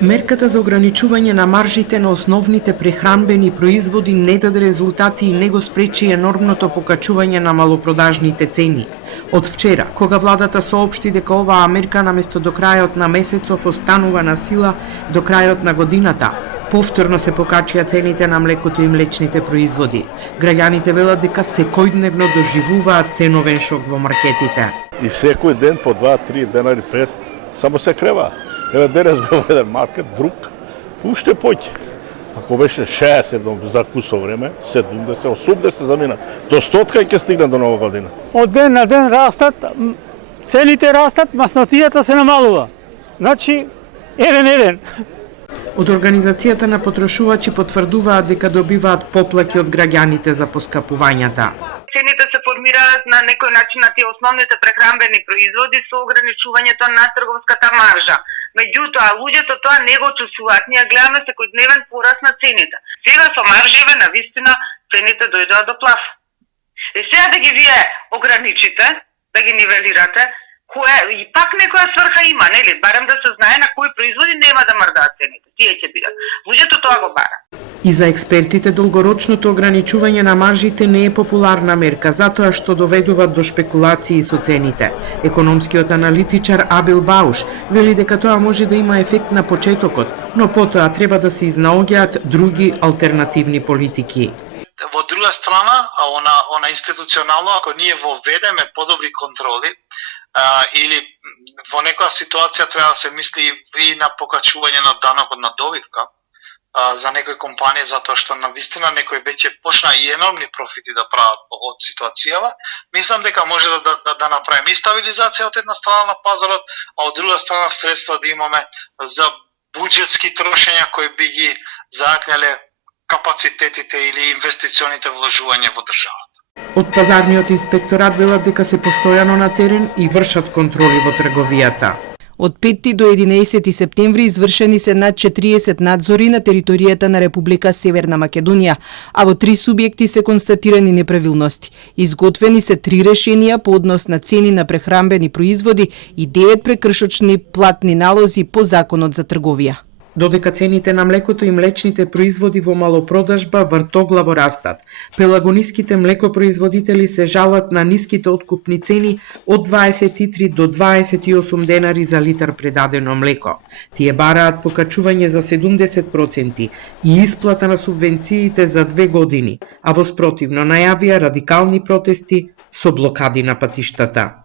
Мерката за ограничување на маржите на основните прехранбени производи не даде резултати и не го спречи енормното покачување на малопродажните цени. Од вчера, кога владата соопшти дека оваа мерка наместо до крајот на месецов останува на сила до крајот на годината, повторно се покачија цените на млекото и млечните производи. Граѓаните велат дека секојдневно доживуваат ценовен шок во маркетите. И секој ден по 2-3 денари 5 само се крева. Еве денес бил еден маркет, друг, уште поќе. Ако беше 60 за кусо време, 70, 80 замина. До 100 ќе стигне до нова година. Од ден на ден растат, цените растат, маснотијата се намалува. Значи, еден. Од Организацијата на потрошувачи потврдуваат дека добиваат поплаки од граѓаните за поскапувањата. Цените се формираат на некој начин на тие основните прехранбени производи со ограничувањето на трговската маржа. Меѓутоа, луѓето тоа не го чувствуваат. Ние гледаме секојдневен пораст на цените. Сега со маржеве, навистина, цените дојдоа до плаф. И сега да ги вие ограничите, да ги нивелирате, и пак некоја сврха има, нели? Барем да се знае на кои производи нема да мрдаат цените. Тие ќе бидат. Луѓето тоа го бара. И за експертите долгорочното ограничување на маржите не е популарна мерка, затоа што доведуваат до шпекулации со цените. Економскиот аналитичар Абел Бауш вели дека тоа може да има ефект на почетокот, но потоа треба да се изнаоѓаат други алтернативни политики. Во друга страна, она институционално, ако ние воведеме подобри контроли, или во некоја ситуација треба да се мисли и на покачување на данокот на добивка за некои компании, затоа што навистина некои веќе почна и енормни профити да прават од ситуацијава. Мислам дека може да направиме и стабилизација од една страна на пазарот, а од друга страна средства да имаме за буџетски трошења кои би ги заакнеле капацитетите или инвестиционите вложувања во државата. Од пазарниот инспекторат велат дека се постојано на терен и вршат контроли во трговијата. Од 5 до 11 септември извршени се над 40 надзори на територијата на Република Северна Македонија, а во 3 субјекти се констатирани неправилности. Изготвени се 3 решенија по однос на цени на прехранбени производи и 9 прекршочни платни налози по Законот за трговија. Додека цените на млекото и млечните производи во малопродажба вртоглаво растат, пелагониските млекопроизводители се жалат на ниските откупни цени од 23 до 28 денари за литар предадено млеко. Тие бараат покачување за 70% и исплата на субвенциите за 2 години, а во спротивно најавија радикални протести со блокади на патиштата.